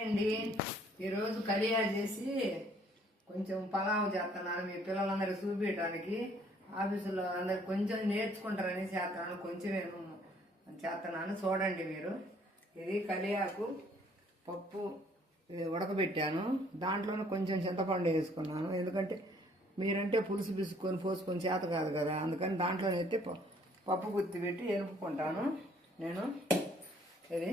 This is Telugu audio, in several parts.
అండి ఈరోజు కలియా చేసి కొంచెం పలావ్ చేస్తున్నాను మీ పిల్లలందరికీ చూపించడానికి ఆఫీసులో అందరికి కొంచెం నేర్చుకుంటారని చేస్తున్నాను కొంచెం నేను చేస్తున్నాను చూడండి మీరు. ఇది కలియాకు పప్పు ఉడకబెట్టాను, దాంట్లోనే కొంచెం చింతపండు వేసుకున్నాను. ఎందుకంటే మీరంటే పులుసు పిసుకొని పోసుకొని చేత కాదు కదా, అందుకని దాంట్లోనైతే పప్పు గుత్తి పెట్టి ఎనుపుకుంటాను నేను. ఇది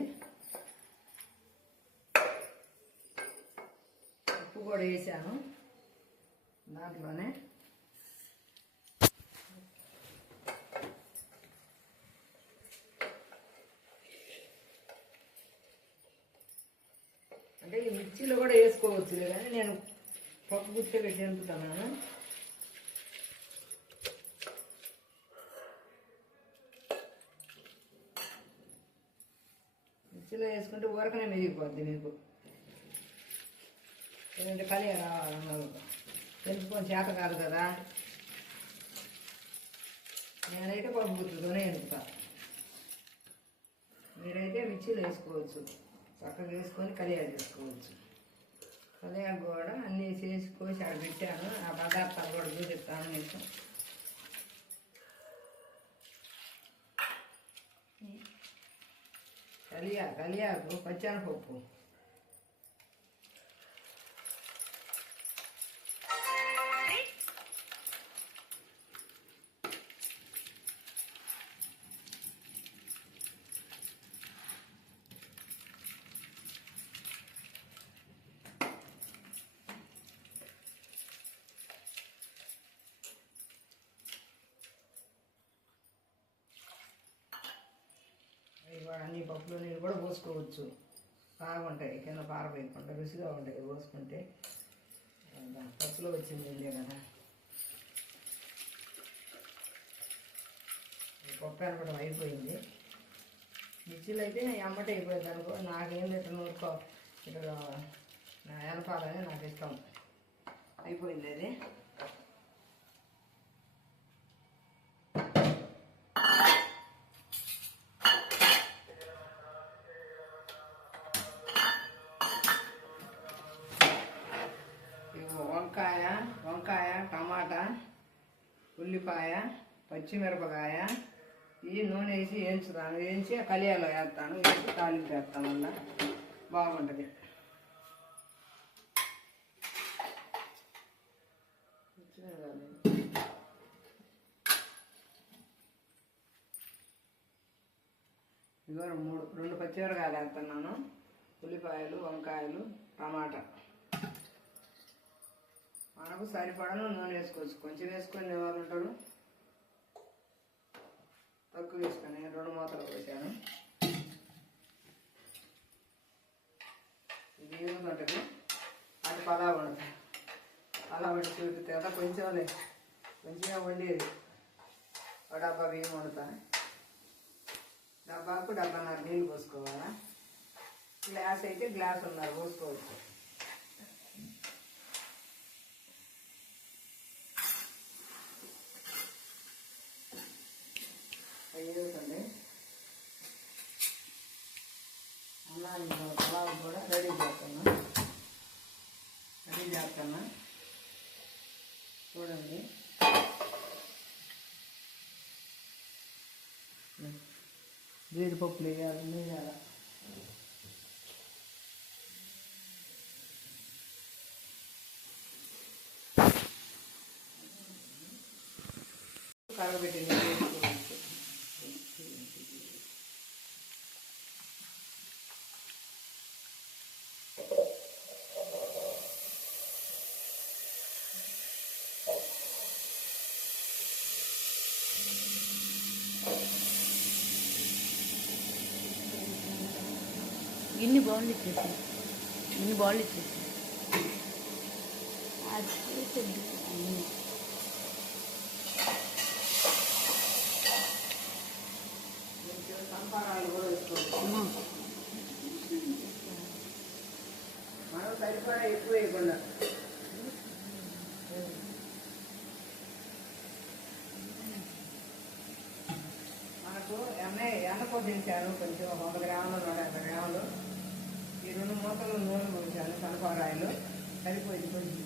ఉప్పు కూడా వేసాను దాంట్లోనే. అంటే ఈ మిర్చిలో కూడా వేసుకోవచ్చు కానీ నేను పప్పు గుత్తి పెట్టి ఎనుపుతున్నాను. మిర్చిలో వేసుకుంటే ఊరకనే మెదిగిపోద్ది మీకు. ఎందుకంటే కలియ రావాలన్నారు తెలుసుకొని చేత కాదు కదా, నేనైతే పప్పు గుత్తుతోనే ఎనుపుతా. మీరైతే మిర్చిలో వేసుకోవచ్చు, చక్కగా వేసుకొని కలియా చేసుకోవచ్చు. కలియా కూడా అన్నీ చేసుకోసి అక్కడ పెట్టాను, ఆ పదార్థాలు కూడా చూపిస్తాను మీకు. కలియాకు పచ్చెనపప్పు, అన్ని పప్పులు నీళ్ళు కూడా పోసుకోవచ్చు, బాగుంటాయి. కింద పారవేయకుండా రుచిగా ఉంటాయి పోసుకుంటే. పప్పులో వచ్చింది ఇదే కదా, పప్పు అనడం అయిపోయింది. మిర్చిలు అయితే అమ్మటే అయిపోయింది అనుకో, నాకేం ఇట్లా నూరుకో ఇట్లా ఎనపాలని నాకు ఇష్టం. అయిపోయింది అది. వంకాయ, టమాటా, ఉల్లిపాయ, పచ్చిమిరపకాయ ఇవి నూనె వేసి వేయించుతాను. వేయించి కలియాలో వేస్తాను, వేసి తాలింపు వేస్తాను. వల్ల బాగుంటుంది. ఇదిగో రెండు పచ్చిమిరకాయలు వేస్తున్నాను, ఉల్లిపాయలు, వంకాయలు, టమాటా. మనకు సరిపడను నూనె వేసుకోవచ్చు, కొంచెం వేసుకొని వాళ్ళు ఉంటారు, తక్కువ వేసుకొని 2 మూతలు పోసాను. ఇది ఈరోజు ఉంటుంది, అది పలావ్ ఉంటుంది. పలావ్ వండి చూపితే కదా కొంచెమే వండేది. ఒక డబ్బా బియ్యం వండుతా, డబ్బాకు 1.5 నీళ్ళు పోసుకోవాలా. గ్లాస్ అయితే 1.5 గ్లాసులు పోసుకోవచ్చు. అయ్యేదండి అన్నాన్ని పలావ్ కూడా రెడీ చేస్తున్నా చూడండి. జీడిపప్పులు వేయాలి, వేయాలి. కరగబెట్టింది ఇన్ని బాగుంది ఇచ్చేసి సంపారాలు కూడా వేసుకోవచ్చు. మనం సరిపడా ఎక్కువ వేయకుండా. మనకు ఎన్న పొద్దించాను కొంచెం 100 గ్రాములు 150 గ్రాములు ఈ 2 మూతలు నూనె పోసాను సన్ఫ్లవర్ ఆయిల్ సరిపోయింది. కొంచెం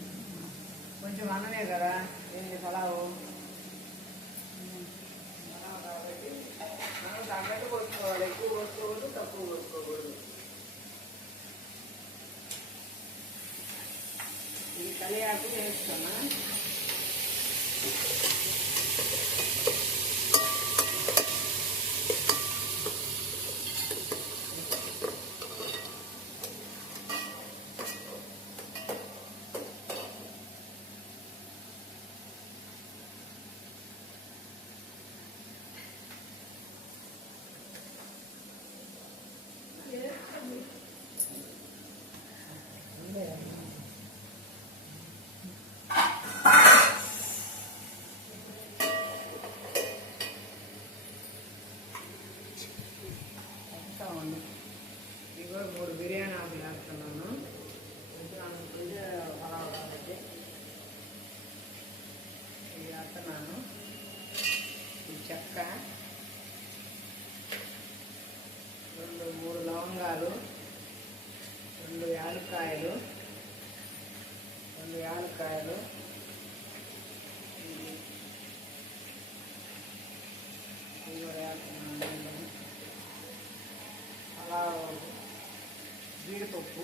కొంచెం అన్నమే కదా ఏంటి పలావు కాబట్టి మనం తగ్గట్టు కొట్టుకోవాలి. ఎక్కువ కొట్టుకోకూడదు, తక్కువ కొట్టుకోకూడదు. ఈ కలియాకు వేస్తున్నా. ఇదిగో 3 బిర్యానీ ఆకులు వేస్తున్నాను. కొంచెం పలావ్ కాబట్టి ఇది వేస్తున్నాను. ఈ చెక్క 2-3 లవంగాలు, 2 యాలక్కాయలు, ఇవి కూడా వేస్తున్నాను. అలా జీడిపప్పు,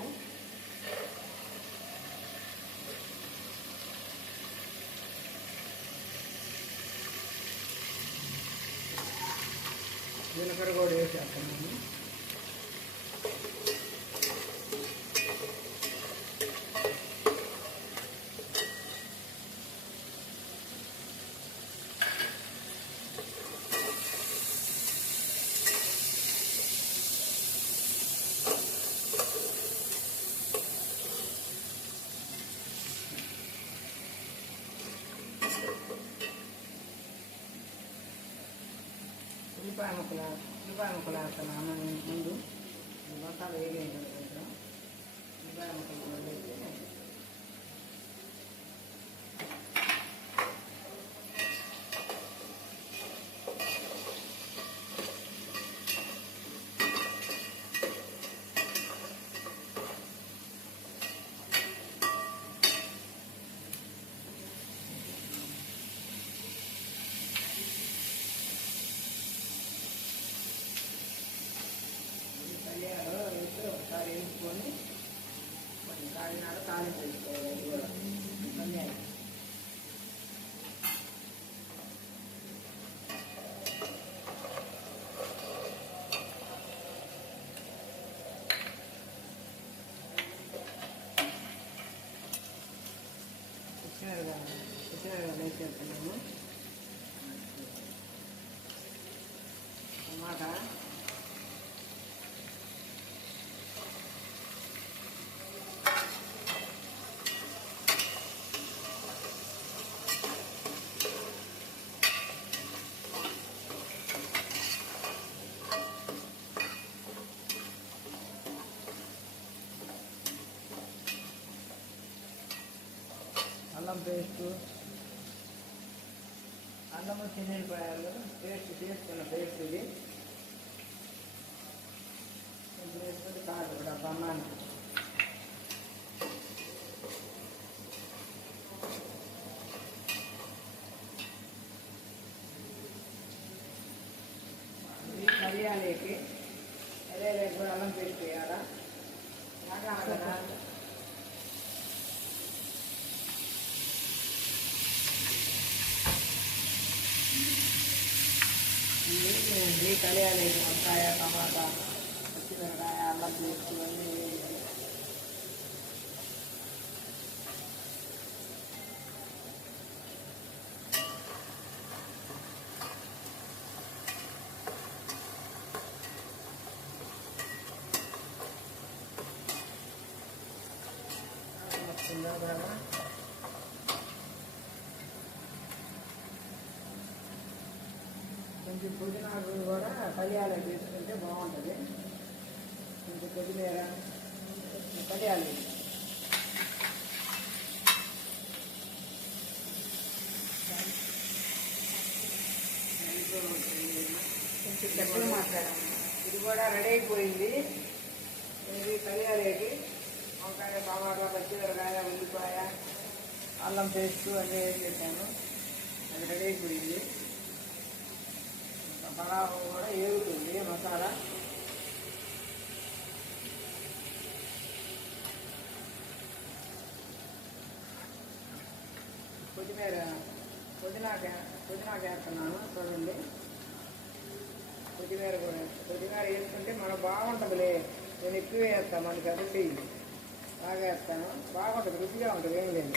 జీలకర్ర కూడా వేసేస్తున్నాను. ఉల్లిపాయ ముక్కలు వేస్తున్నాను ముందు. మసాలా వేగేది కొంచెం ఉల్లిపాయ ముక్కలు కూడా వేసి ఒకసారి వేసుకొని కొంచెం కాలినాడు తాలింపు వేసుకోవాలి. ఇది కూడా ధనియాలు పచ్చిమిరపకాయలు వేసేస్తున్నాము. టమాటా, అల్లం పేస్టు, అల్లము చిన్నపాయలు పేస్ట్ చేసుకున్న పేస్ట్ ఇది కొంచెం వేసుకుంటే కాదు కూడా బొమ్మానికి. ఇది కలియాలేకి కూడా అల్లం పేస్ట్ వేయాలా. ఇది కలియాలి. వంకాయ, టమాటా, పచ్చిమిరకాయ, అల్లం పేస్ట్ ఇవన్నీ వస్తుందా. కొంచెం పుదీనాకు కూడా కలియాలి వేసుకుంటే బాగుంటుంది. కొంచెం కొద్దిమీర కలియాలి. కొంచెం గట్టిగా మాట్లాడాలి. ఇది కూడా రెడీ అయిపోయింది. ఇది కలియాలి. కలియాలేకి వంకాయ, టమాటా, పచ్చిమిరకాయ, ఉల్లిపాయ, అల్లం పేస్ట్ అన్నీ వేసేసాను. అది రెడీ అయిపోయింది. ఇంకా పలావ్ కూడా ఏగుతుంది మసాలా. పుదీనా వేస్తున్నాను చూడండి. కొత్తిమీర వేసుకుంటే మనకు బాగుంటుందిలే. నేను ఎక్కువ వేస్తాను, మనకి అది చెయ్యి బాగా వేస్తాను. బాగుంటుంది, రుచిగా ఉంటుంది, ఏం లేదు.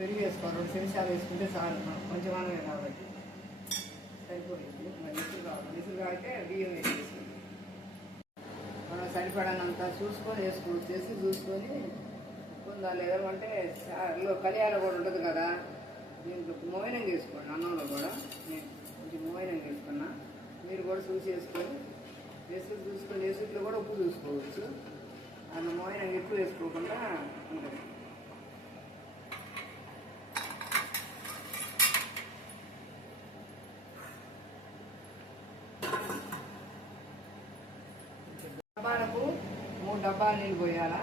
పెరుగు వేసుకోవాలి, 2 నిమిషాలు వేసుకుంటే చాలు. కొంచెం అనమే కాబట్టి సరిపోయింది. మరి విసులు కాబట్టి బియ్యం వేసేసి మనం సరిపడనంత చూసుకొని వేసుకోవచ్చు. చూసుకొని ఉందా లేదా అంటే కలియాల కూడా ఉంటుంది కదా, దీంట్లో మోయినంగా వేసుకోండి. అన్నంలో కూడా నేను కొంచెం మోయినంగా వేసుకున్నా. మీరు కూడా చూసి వేసుకొని వేసుట్లో కూడా ఉప్పు చూసుకోవచ్చు. అన్న మోయినంగా ఎక్కువ వేసుకోకుండా ఉంటుంది. డబ్బాలకు 3 డబ్బాలు నీళ్ళు పోయాలా,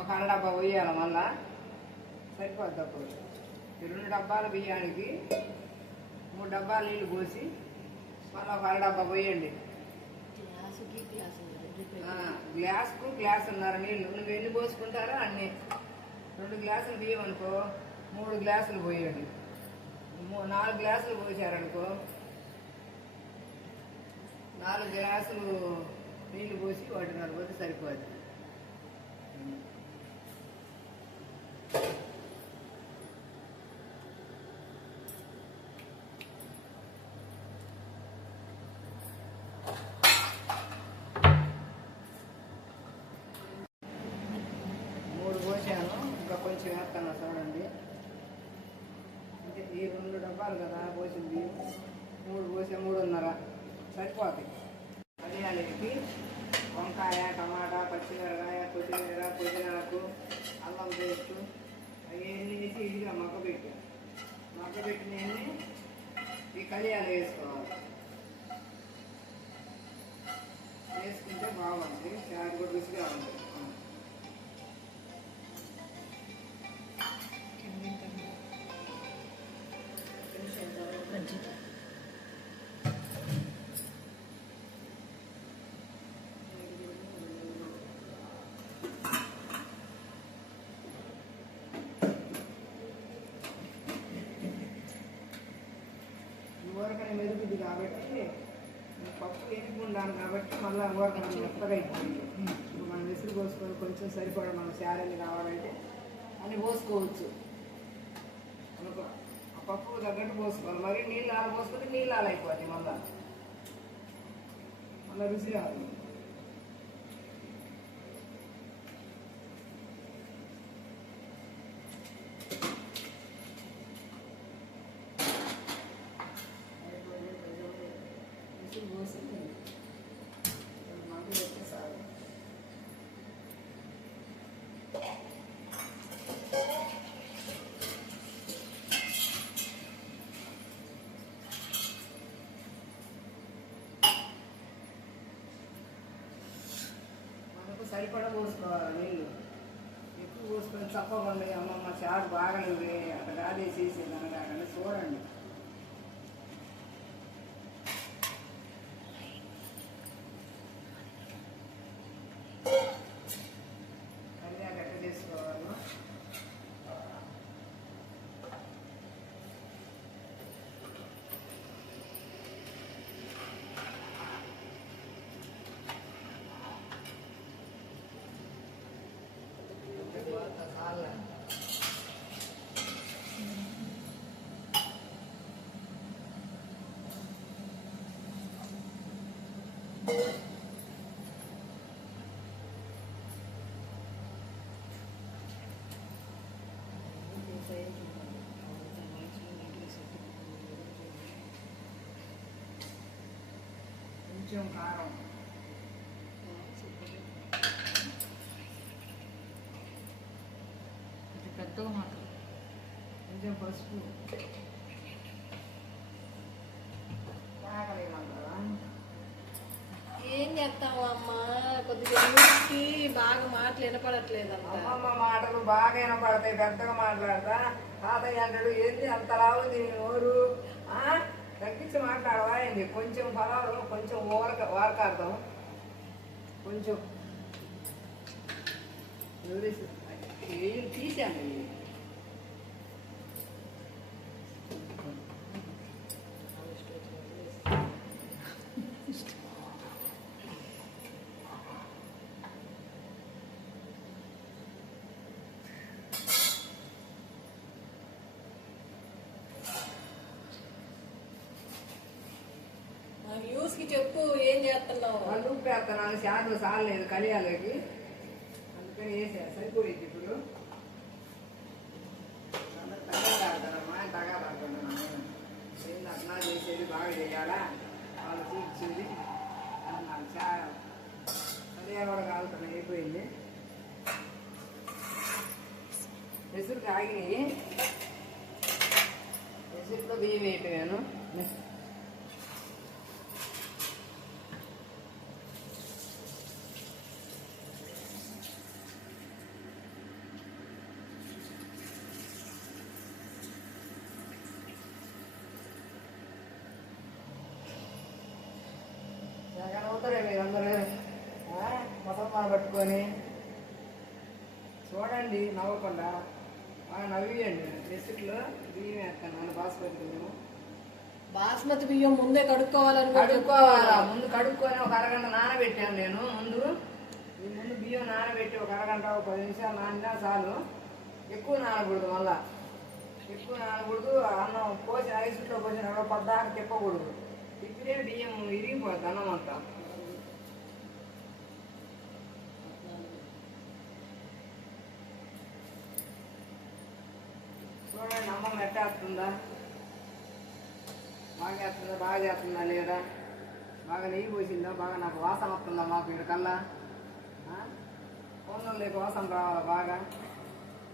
ఒక అర డబ్బా పోయాల. మళ్ళా సరిపోద్ది. అప్పుడు 2 డబ్బాల బియ్యానికి 3 డబ్బాలు నీళ్ళు పోసి మళ్ళీ ఒక అర డబ్బా పోయండి. గ్లాసుకు గ్లాసున్నర నీళ్ళు. నువ్వు ఎన్ని పోసుకుంటారో అన్ని. 2 గ్లాసులు బియ్యం అనుకో, 3 గ్లాసులు పోయండి. 4 గ్లాసులు పోసారనుకో, 4 గ్లాసులు నీళ్ళు పోసి వాటిన్నర పోతే సరిపోద్ది. పోసాను, ఇంకా కొంచెం వేస్తాను చూడండి. అంటే ఈ 2 డబ్బాలు కదా పోసింది, 3 పోసే 3:30 సరిపోతాయి. కలియాలకి వంకాయ, టమాటా, పచ్చిమిరకాయ, కొత్తిమీర, పుదీనాకు, అల్లం పేస్టు అవన్నీ వేసి ఇదిగా మగ్గబెట్టినవన్నీ ఈ కలియాలు వేసుకోవాలి. వేసుకుంటే బాగుంటుంది, చాలా కూడా రుచిగా ఉంటుంది. ఊరకనే మెరుగుద్ది కాబట్టి, పప్పు ఎత్తుకుంటాను కాబట్టి మళ్ళీ ఊరకనే మెత్తగా అయిపోయింది. ఇప్పుడు మనం విసురు పోసుకొని కొంచెం సరిపడా మనం శారీని కావాలంటే అన్ని పోసుకోవచ్చు. అనుకో ఆ పప్పు తగ్గట్టు పోసుకోవాలి. మరి నీళ్ళు పోసుకుంటే నీళ్ళు అయిపోద్ది. మళ్ళీ రుచి రాదు. పోసి మాకు పెడితే చాలు. మనకు సరిపడా పోసుకోవాలి నీళ్ళు. ఎక్కువ పోసుకొని తప్పకుండా అమ్మమ్మ చారు బాగలేవు అక్కడ కాదేసేసి అనగానే చూడండి. కొంచెం కారం, ఇది పెద్దగా మాట్లాడు. కొంచెం పసుపు, బాగా వేయమంటారా? ఏం చేస్తావు అమ్మా, కొద్దిగా న్యూస్కి బాగా మాటలు వినపడట్లేదమ్మా. అమ్మమ్మ మాటలు బాగా వినపడతాయి, పెద్దగా మాట్లాడతా. తాతయ్య అంటాడు ఏంది అంతలా ఉంది నీ నోరు, తగ్గించి మాట్లాడవా ఏంది? కొంచెం పలావు, కొంచెం వారకాడతాం, కొంచెం తీసాను. న్యూస్కి చెప్పు ఏం చేస్తున్నావు. వాళ్ళు ఉప్పు వేస్తున్నాను, శాతం సాలలేదు కలియాలకి, అందుకని వేసా సరిపోయింది. ఇప్పుడు తగాదాడతారమ్మా, తగాదాడుతున్నాను. ఏంది అట్లా చేసేది, బాగా చేయాలా, వాళ్ళు తీర్చేది అన్నారు. కలియాలు కూడా కాలుతున్నాయి, అయిపోయింది. ఎసురు కాగినాయి, ఎసురుతో బియ్యం వేయటమేను. జగన్ అవుతారే మీరందరూ మొత్తం పట్టుకొని చూడండి, నవ్వకుండా బాగా నవ్వియండి. రెసిట్లో బియ్యం వేస్తాను, నన్ను బాస్మతి బియ్యం. బాస్మతి బియ్యం ముందే కడుక్కోవాలని కడుక్కోవాలా? ముందు కడుక్కొని ఒక అరగంట నానబెట్టాను నేను. ముందు బియ్యం నానబెట్టి ఒక అరగంట, ఒక 10 నిమిషాలు నానినా చాలు. ఎక్కువ నానకూడదు, మళ్ళా ఎక్కువ నానకూడదు. అన్నం పోసి ఐసుట్లో పోసిన పద్దాక తిప్పకూడదు. తిప్పితే బియ్యం ఇరిగిపోద్ది అన్నం అంతా. చూడండి అమ్మమ్మ ఎట్టేస్తుందా, బాగా చేస్తుందా, బాగా చేస్తుందా లేదా, బాగా నెయ్యి పోసిందా, బాగా నాకు వాసన వస్తుందా మాకు ఇక్కడికల్లా. ఫోన్లో లేక వాసన రావాలా బాగా.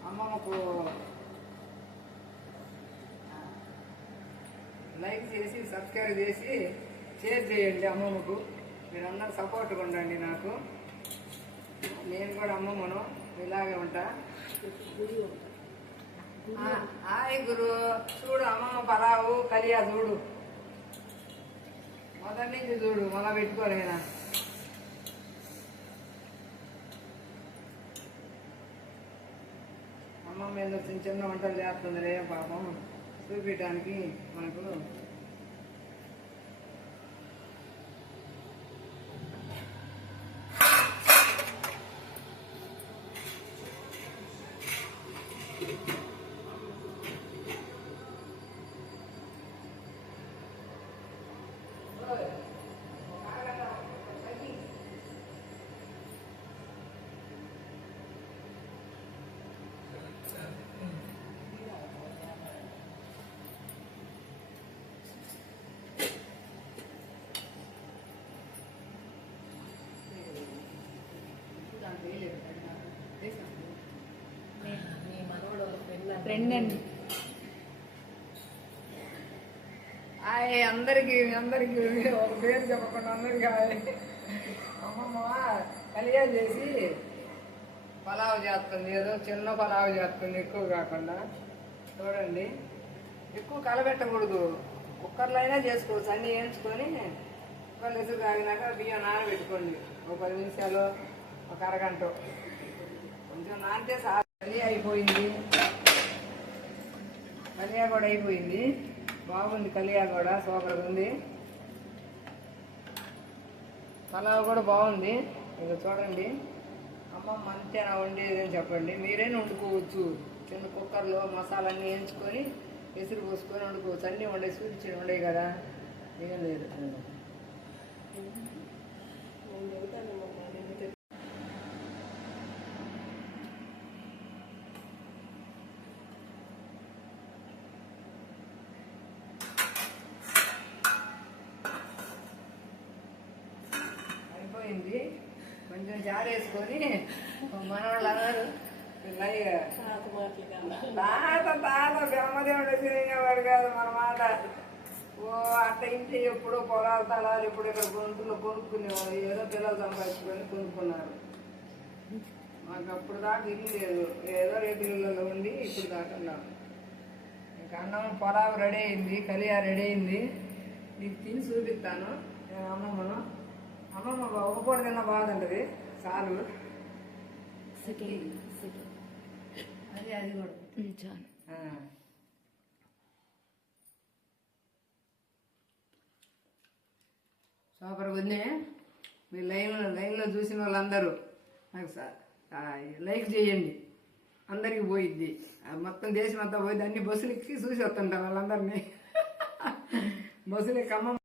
అమ్మమ్మకు లైక్ చేసి సబ్స్క్రైబ్ చేసి షేర్ చేయండి. అమ్మమ్మకు మీరందరూ సపోర్ట్గా ఉండండి నాకు. నేను కూడా అమ్మమ్మను ఇలాగే ఉంటా. హాయ్ గురు, చూడు అమ్మమ్మ పలావు కలియా చూడు, మొదటి నుంచి చూడు, మళ్ళా పెట్టుకోలేనా. అమ్మమ్మ ఏదో చిన్న చిన్న వంటలు చేస్తుందిలే పాపం, చూపించడానికి మనకు. ఫ్రెండ్ అండి. అందరికి ఒక పేరు చెప్పకుండా అందరికి అమ్మమ్మ కలియా చేసి పలావ్ చేస్తుంది, ఏదో చిన్న పలావ్ చేస్తుంది, ఎక్కువ కాకుండా. చూడండి, ఎక్కువ కలబెట్టకూడదు, కుక్కర్లో అయినా చేసుకోవచ్చు. అన్నీ వేయించుకొని కుక్కర్లు ఎసురు కాగినాక బియ్యం నానబెట్టుకోండి, ఒక 10 నిమిషాలు, ఒక అరగంట. కొంచెం నానితే సార్. కలియా అయిపోయింది, కలియా కూడా అయిపోయింది. బాగుంది కలియా కూడా, సూపర్గా ఉంది. పలావ్ కూడా బాగుంది. ఇక చూడండి, అమ్మమ్మ అంతేనా వండేది అని చెప్పండి. మీరైనా వండుకోవచ్చు, చిన్న కుక్కర్లో మసాలన్నీ వేయించుకొని ఎసురు పోసుకొని వండుకోవచ్చు. అన్నీ వండే స్వీట్ వండే కదా, ఏం లేదు. అయిపోయింది. కొంచెం జారేసుకొని మనవాళ్ళు అన్నారు తాత మాటలు కన్నా తాత బ్రహ్మదేవుడు తిరిగేవాడు కాదు మన మాట. ఓ అట్ట ఇంటి ఎప్పుడు పొలాలు తలాలు ఇప్పుడు ఇక్కడ గొంతులు కొనుక్కునేవాడు. ఏదో పిల్లలు సంపాదించుకొని కొనుక్కున్నారు. మాకు అప్పుడు దాకా ఇల్లు లేదు, ఏదో రేపు ఇళ్ళలో ఉండి ఇప్పుడు దాకా ఉన్నాం. ఇంకా అన్నం పొలావు రెడీ అయింది, కలియా రెడీ అయింది. నీకు తిని చూపిస్తాను. నేను అమ్మమ్మను ఒక పూట తిన్న బాగుంటుంది చాలు. అది కూడా సూపర్గా ఉంది. మీరు లైన్లో చూసిన వాళ్ళందరూ నాకు లైక్ చేయండి. అందరికి పోయిద్ది, మొత్తం దేశం అంతా పోయిద్ది. అన్ని బస్సులు ఎక్కి చూసి వస్తుంటారు వాళ్ళందరినీ. బస్సులు ఖమ్మం